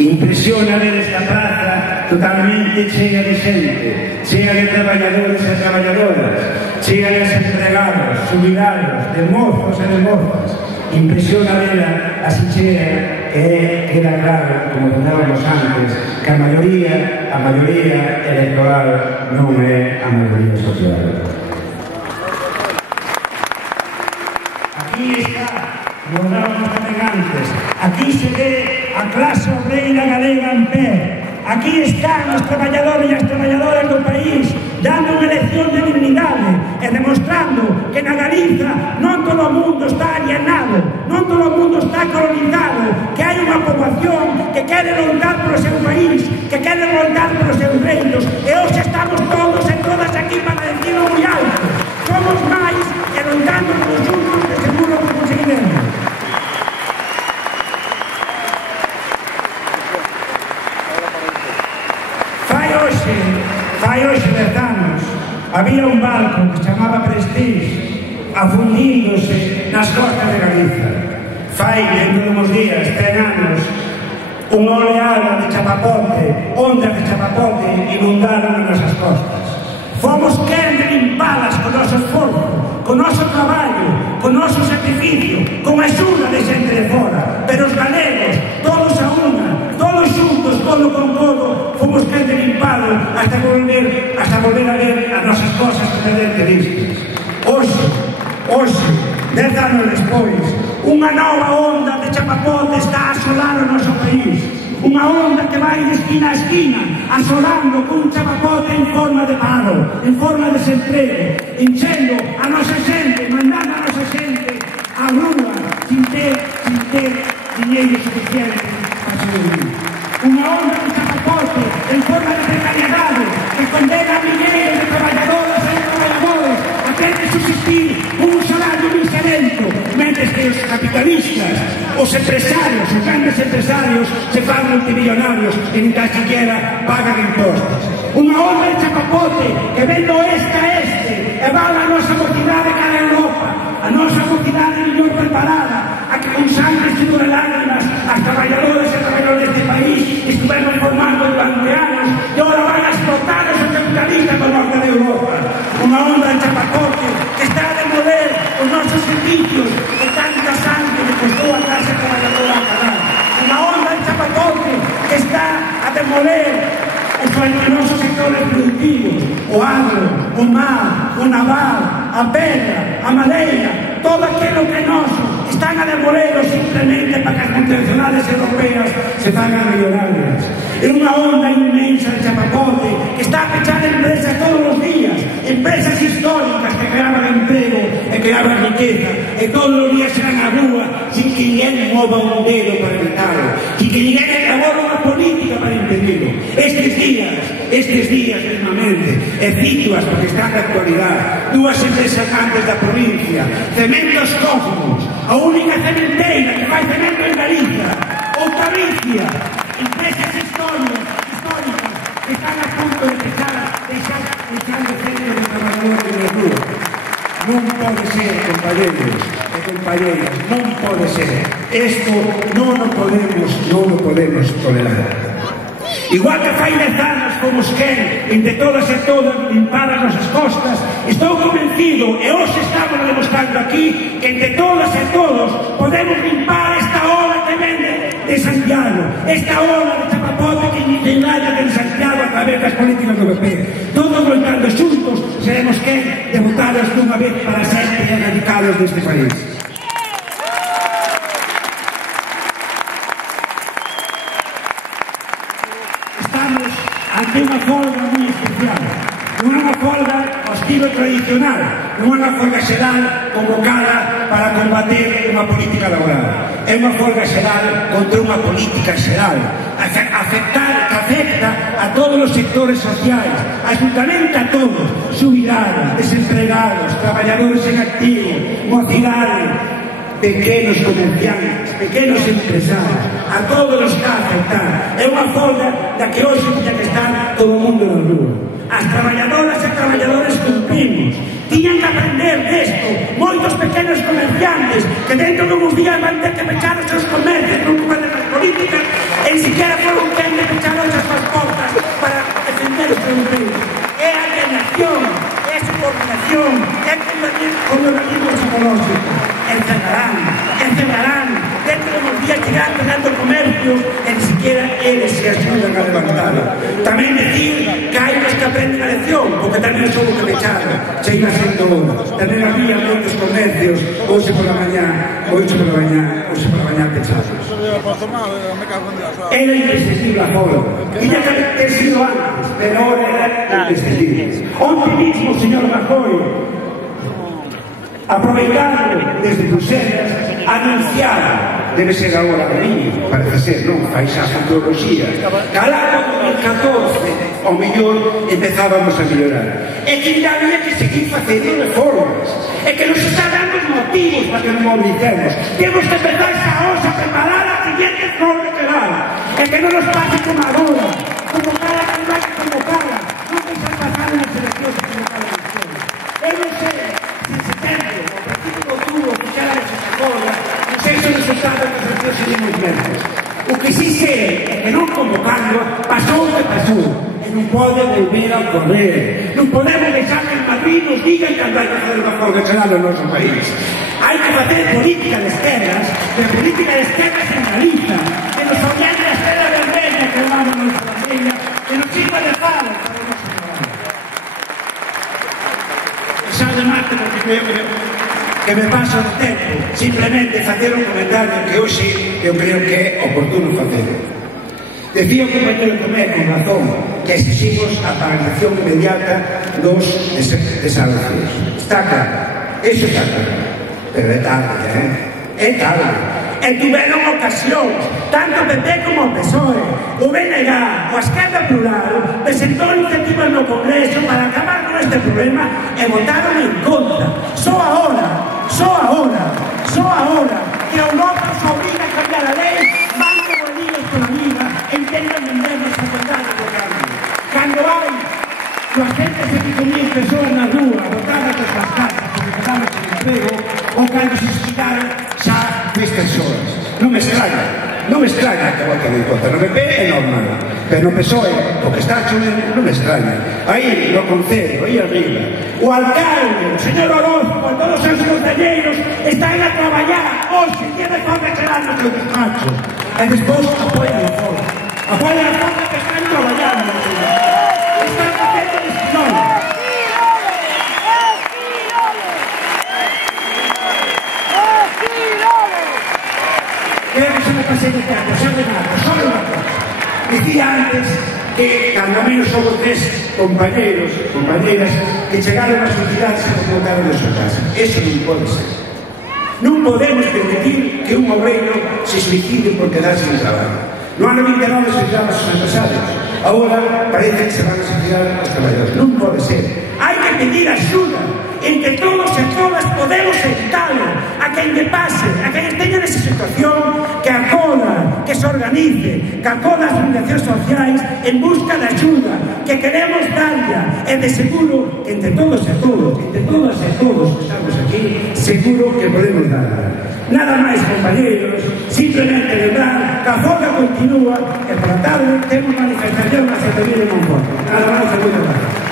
Impresiona ver esta praza totalmente chea de xente, chea de traballadores e traballadoras, chea de empregados, jubilados, de mozos e de mozas. Impresiona verla así chea que queda claro, como falábamos antes, que a maioría electoral non é a maioría social. Aquí está, como falábamos tamén antes, aquí se ve a clase obreira galega en pé. Aquí están os traballadores e as traballadoras do país dando unha lección de dignidade e demostrando que na Galiza non todo o mundo está alienado, non todo o mundo está colonizado, que hai unha poboación que quere loitar polo seu país, que quere loitar polos seus reinos, e hoxe estamos todos e todas aquí para decirlo moi alto. Somos máis e loitando todos juntos de seguro que conseguiremos. Fai hoxe 10 anos había un barco que se chamaba Prestige afundíndose nas costas de Galiza. Fai dentro de uns días, 10 anos, unha oleada de chapapote, ondas de chapapote inundaron as nosas costas. Fomos quen de limpalas con noso esforzo, con noso traballo, con noso sacrificio, con a axuda de xente de fora, pero os galegos, todos a unha, todos xuntos, codo con codo, fomos quen de limpalo hasta volver a ver as nosas cosas precedentes listas. Hoxe, 10 anos despois, unha nova onda de chapapote está a asolar o noso país. Unha onda que vai de esquina a esquina, asolando cun chapapote en forma de paro, en forma de desemprego, enchendo a nosa xente, mandando a nosa xente á rúa, sin ter dinheiro suficiente para sobrevivir. Unha onda de chapapote en forma de precariedade que condena a milleiros de traballadoras e traballadores a ter de subsistir un salario miserento, mentres que os capitalistas, os empresarios, os grandes empresarios se fan multimillonarios e nin tan siquiera pagan impostos. Unha onda de chapapote que vendo oeste a este e va a nosa mocidade cara a Europa, a nosa mocidade mellor preparada, a que con sangre, sudor e lágrimas as traballadores e traballadores deste país estuvemos formando durante anos e agora van a explotar os capitalistas do norte de Europa. Unha onda de chapapote que está a demoler os nosos servicios e tanta sangre que costou a clase traballadora a pagar. Unha onda de chapapote que está a demoler os nosos sectores productivos, o agro, o mar, o naval, a pedra, a madeira, todo aquilo que é noso, están a demolerlo simplemente para que as multinacionales europeas se fagan millonarias. É unha onda inmensa de chapapote que está a pechar empresas todos os días, empresas históricas que creaban empleo e creaban riqueza, e todos os días serán a rúa sin que ninguén mova un dedo para evitarlo, sin que ninguén elabora unha política para impedirlo. Estes días mesmamente, e cituas porque están na actualidade, dúas empresas grandes da provincia, Cementos Cosmos, a única cementeira que fai cemento en Galiza, outra Galicia, empresas históricas que están a punto de deixar de centro de traballadores de rúa. Non pode ser, compañeros e compañeras, non pode ser. Isto non o podemos tolerar. Igual que fai 10 anos fomos quen, entre todas e todas, limpar as nosas costas, estou convencido, e hoxe estamos demostrando aquí, que entre todas e todos podemos limpar esta ola que vende de Santiago, esta ola de chapapote que irradia de Santiago a través das políticas europeas. Todos loitando xuntos seremos quen de botalos dunha vez para sempre e erradicados deste país. Ante unha folga moi especial, non é unha folga ao estilo tradicional, non é unha folga xeral convocada para combater unha política laboral, é unha folga xeral contra unha política xeral que afecta a todos os sectores sociais, absolutamente a todos, xubilados, desempregados, traballadores en activo, mocidade, pequenos comerciantes, pequenos empresarios, a todos os que a afectar. É unha folga da que hoxe tiña que estar todo o mundo na rúa. As traballadoras e traballadores cumprimos. Tiñan que aprender desto moitos pequenos comerciantes que dentro de uns días van ter que pechar os seus comercios por culpa das políticas, e ni siquiera foron quen de pecharon as súas portas para defender os seus dereitos. É alienación, é subordinación, é colonialismo psicológico. Encerrarán, dentro de unos días chegarán pegando comercio e ni siquiera eles se axudan a levantar. Tamén decir que hai uns que aprenden a lección, porque tamén son o que pecharon, se iba sendo hora. Tamén había moitos comercios, hoxe pola mañá pechados. Era imprescindible agora. Tiña que ter sido antes, pero ahora era imprescindible. Onde mismo, señor Rajoy, aproveitando desde Bruselas, anunciado, debe ser agora de parece ser, non, fai xa futuroloxía, calado en 2014, ao mellor empezábamos a mellorar. E que ainda había que seguir facendo reformas, e que nos está dando motivos para que nos movilicemos. Temos que empezar xa hoxe a preparar a siguiente forma que dar, e que non nos pase como agora, convocar a que non hai que convocar, non deixar pasar unhas eleccións e convocar a eleccións. Eu non sei se en setembro, o principio de outubro, ficara esa agora, non sei se o resultado das eleccións serían moi verdes. O que sí sei é que non convocando pasou o que pasou. Non pode volver a ocorrer. Non podemos deixar que en Madrid nos digan que hai que facer unha forma xeral no noso país. Hai que facer política de esquerdas, de política de esquerdas en Galiza, que nos oriente a esquerda vermelha que llamamos nosa familia, que nos sirva de faro para o noso trabalho. Xa de mate, porque que me paso o tempo, simplemente facer un comentario que hoxe eu creo que é oportuno facer. Decía o compañero Tomé con razón que exigimos a paralización inmediata dos desahucios. Está claro, eso está claro, pero é tarde, é tarde. E tuveron ocasións, tanto PP como o PSOE, o BNG, o Esquerda Plural, presentou iniciativas no Congreso para acabar con este problema e votaron en contra. Só ahora que a Europa nos obliga a cambiar a lei, van como niños con la vida, intentan vendernos a verdade do cambio. Cando hai 275.000 persoas na rúa, botadas das súas casas, porque quedamos sin emprego, ou cando se explicaron xa nestas horas. Non me extraña que voten en contra. No PP é normal, pero no PSOE, o que está chulendo, non me extraña. Aí, no Concello, aí arriba, o alcalde, o señor Orozco, con todos os seus concelleiros, están a traballar hoxe, tiene forma de quedar nos seus despachos. E despois apoian a forma. Apoian a forma que están traballando. Están facendo decisiones. Se me pasei de tempo, xa de nada, só de unha cosa. Dicía antes que cando menos somos tres compañeras que chegaron ás sociedades e votaron de súa casa. Eso non pode ser. Non podemos permitir que un obreiro se suicide por quedar sin traballo. No ano 29 se suicidaban os empresarios. Agora parece que se van a suicidar os traballadores. Non pode ser. Hai que pedir axuda. Entre todos e todas podemos evitarlo. A quen lle pase, a quen teña nesa situación, que acoda, que se organice, que acoda as organizacións sociais en busca de axuda, que queremos darlla, e de seguro que entre todos e todos, entre todas e todos que estamos aquí, seguro que podemos darla. Nada máis, compañeros, simplemente lembrar que a folga continúa e por la tarde temos manifestación na Secretaría de Monforte. Nada máis, e moitas gracias.